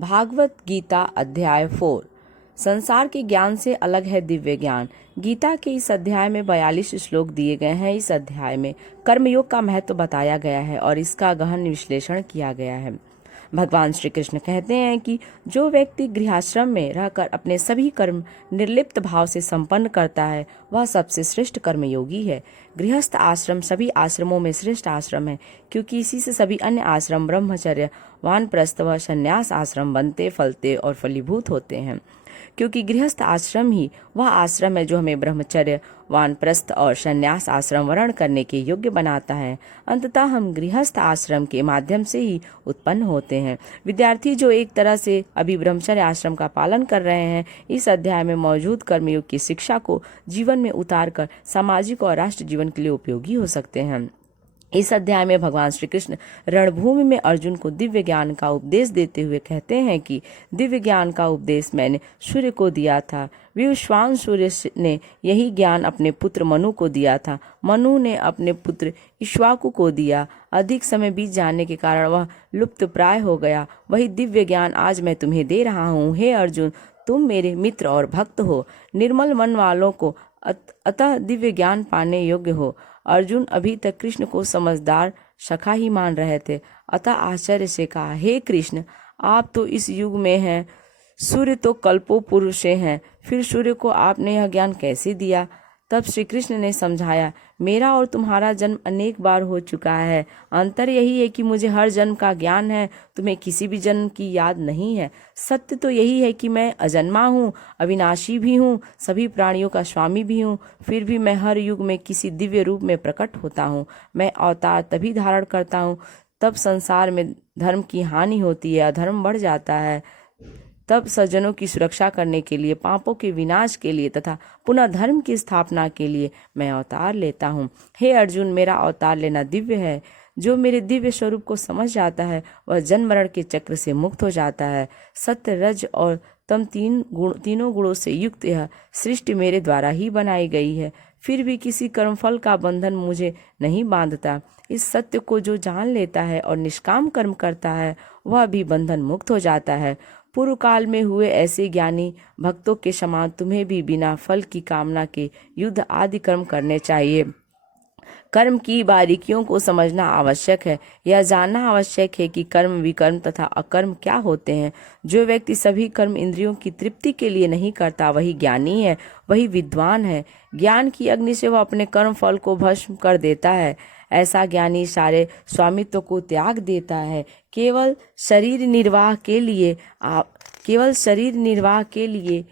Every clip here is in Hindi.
भागवत गीता अध्याय 4। संसार के ज्ञान से अलग है दिव्य ज्ञान। गीता के इस अध्याय में 42 श्लोक दिए गए हैं। इस अध्याय में कर्मयोग का महत्व बताया गया है और इसका गहन विश्लेषण किया गया है। भगवान श्री कृष्ण कहते हैं कि जो व्यक्ति गृहस्थाश्रम में रहकर अपने सभी कर्म निर्लिप्त भाव से संपन्न करता है वह सबसे श्रेष्ठ कर्मयोगी है। गृहस्थ आश्रम सभी आश्रमों में श्रेष्ठ आश्रम है, क्योंकि इसी से सभी अन्य आश्रम ब्रह्मचर्य, वानप्रस्थ व संन्यास आश्रम बनते, फलते और फलीभूत होते हैं। क्योंकि गृहस्थ आश्रम ही वह आश्रम है जो हमें ब्रह्मचर्य, वानप्रस्थ और संन्यास आश्रम वर्ण करने के योग्य बनाता है। अंततः हम गृहस्थ आश्रम के माध्यम से ही उत्पन्न होते हैं। विद्यार्थी जो एक तरह से अभी ब्रह्मचर्य आश्रम का पालन कर रहे हैं, इस अध्याय में मौजूद कर्मयोग की शिक्षा को जीवन में उतारकर सामाजिक और राष्ट्र जीवन के लिए उपयोगी हो सकते हैं। इस अध्याय में भगवान श्री कृष्ण रणभूमि में अर्जुन को दिव्य ज्ञान का उपदेश देते हुए कहते हैं कि दिव्य ज्ञान का उपदेश मैंने सूर्य को दिया था। विश्वान सूर्य ने यही ज्ञान अपने पुत्र मनु को दिया था। मनु ने अपने पुत्र इक्ष्वाकु को दिया। अधिक समय बीत जाने के कारण वह लुप्त प्राय हो गया। वही दिव्य ज्ञान आज मैं तुम्हें दे रहा हूँ। हे अर्जुन, तुम मेरे मित्र और भक्त हो। निर्मल मन वालों को अतः दिव्य ज्ञान पाने योग्य हो। अर्जुन अभी तक कृष्ण को समझदार सखा ही मान रहे थे, अतः आश्चर्य से कहा, हे कृष्ण, आप तो इस युग में हैं, सूर्य तो कल्पों पूर्व से हैं, फिर सूर्य को आपने यह ज्ञान कैसे दिया? तब श्री कृष्ण ने समझाया, मेरा और तुम्हारा जन्म अनेक बार हो चुका है। अंतर यही है कि मुझे हर जन्म का ज्ञान है, तुम्हें किसी भी जन्म की याद नहीं है। सत्य तो यही है कि मैं अजन्मा हूँ, अविनाशी भी हूँ, सभी प्राणियों का स्वामी भी हूँ। फिर भी मैं हर युग में किसी दिव्य रूप में प्रकट होता हूँ। मैं अवतार तभी धारण करता हूँ तब संसार में धर्म की हानि होती है, अधर्म बढ़ जाता है। तब सज्जनों की सुरक्षा करने के लिए, पापों के विनाश के लिए तथा पुनः धर्म की स्थापना के लिए मैं अवतार लेता हूँ। हे अर्जुन, मेरा अवतार लेना दिव्य है। जो मेरे दिव्य स्वरूप को समझ जाता है वह जन्म मरण के चक्र से मुक्त हो जाता है। सत्य, रज और तम तीनों गुणों से युक्त यह सृष्टि मेरे द्वारा ही बनाई गई है। फिर भी किसी कर्मफल का बंधन मुझे नहीं बांधता। इस सत्य को जो जान लेता है और निष्काम कर्म करता है वह भी बंधन मुक्त हो जाता है। पूर्व काल में हुए ऐसे ज्ञानी भक्तों के समान तुम्हें भी बिना फल की कामना के युद्ध आदि कर्म करने चाहिए। कर्म की बारीकियों को समझना आवश्यक है। यह जानना आवश्यक है कि कर्म, विकर्म तथा अकर्म क्या होते हैं। जो व्यक्ति सभी कर्म इंद्रियों की तृप्ति के लिए नहीं करता वही ज्ञानी है, वही विद्वान है। ज्ञान की अग्नि से वह अपने कर्म फल को भस्म कर देता है। ऐसा ज्ञानी सारे स्वामित्व को त्याग देता है, केवल शरीर निर्वाह के लिए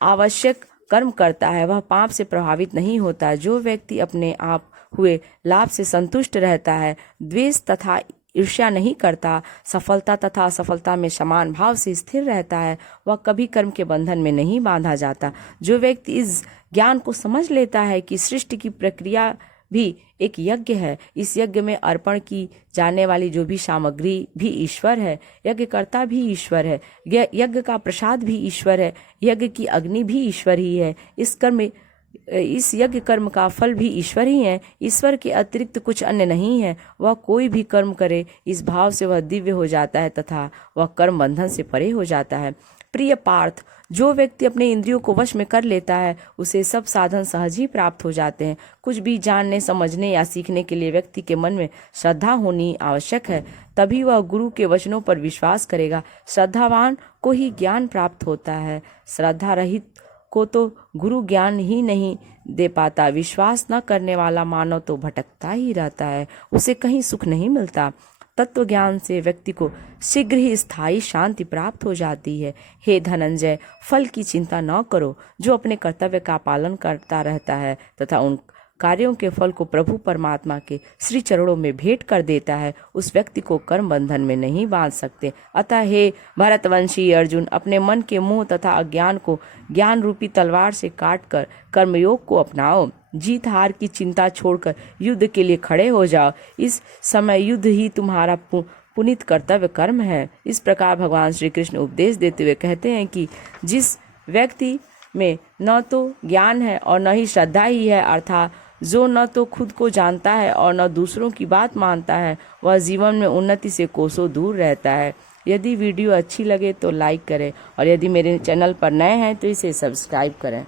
आवश्यक कर्म करता है। वह पाप से प्रभावित नहीं होता। जो व्यक्ति अपने आप हुए लाभ से संतुष्ट रहता है, द्वेष तथा ईर्ष्या नहीं करता, सफलता तथा असफलता में समान भाव से स्थिर रहता है, वह कभी कर्म के बंधन में नहीं बांधा जाता। जो व्यक्ति इस ज्ञान को समझ लेता है कि सृष्टि की प्रक्रिया भी एक यज्ञ है, इस यज्ञ में अर्पण की जाने वाली जो भी सामग्री भी ईश्वर है, यज्ञकर्ता भी ईश्वर है, यज्ञ का प्रसाद भी ईश्वर है, यज्ञ की अग्नि भी ईश्वर ही है, इस यज्ञ कर्म का फल भी ईश्वर ही है। ईश्वर के अतिरिक्त कुछ अन्य नहीं है। वह कोई भी कर्म करे, इस भाव से वह दिव्य हो जाता है तथा वह कर्म बंधन से परे हो जाता है। प्रिय पार्थ, जो व्यक्ति अपने इंद्रियों को वश में कर लेता है उसे सब साधन सहज ही प्राप्त हो जाते हैं। कुछ भी जानने, समझने या सीखने के लिए व्यक्ति के मन में श्रद्धा होनी आवश्यक है, तभी वह गुरु के वचनों पर विश्वास करेगा। श्रद्धावान को ही ज्ञान प्राप्त होता है, श्रद्धा रहित को तो गुरु ज्ञान ही नहीं दे पाता। विश्वास न करने वाला मानव तो भटकता ही रहता है, उसे कहीं सुख नहीं मिलता। तत्व ज्ञान से व्यक्ति को शीघ्र ही स्थायी शांति प्राप्त हो जाती है। हे धनंजय, फल की चिंता न करो। जो अपने कर्तव्य का पालन करता रहता है तथा उन कार्यों के फल को प्रभु परमात्मा के श्री चरणों में भेंट कर देता है, उस व्यक्ति को कर्म बंधन में नहीं बांध सकते। अतः हे भरतवंशी अर्जुन, अपने मन के मोह तथा अज्ञान को ज्ञान रूपी तलवार से काटकर कर्मयोग को अपनाओ। जीत हार की चिंता छोड़कर युद्ध के लिए खड़े हो जाओ। इस समय युद्ध ही तुम्हारा पुनीत कर्तव्य कर्म है। इस प्रकार भगवान श्री कृष्ण उपदेश देते हुए कहते हैं कि जिस व्यक्ति में न तो ज्ञान है और न ही श्रद्धा ही है, अर्थात जो न तो खुद को जानता है और न दूसरों की बात मानता है, वह जीवन में उन्नति से कोसों दूर रहता है। यदि वीडियो अच्छी लगे तो लाइक करें और यदि मेरे चैनल पर नए हैं तो इसे सब्सक्राइब करें।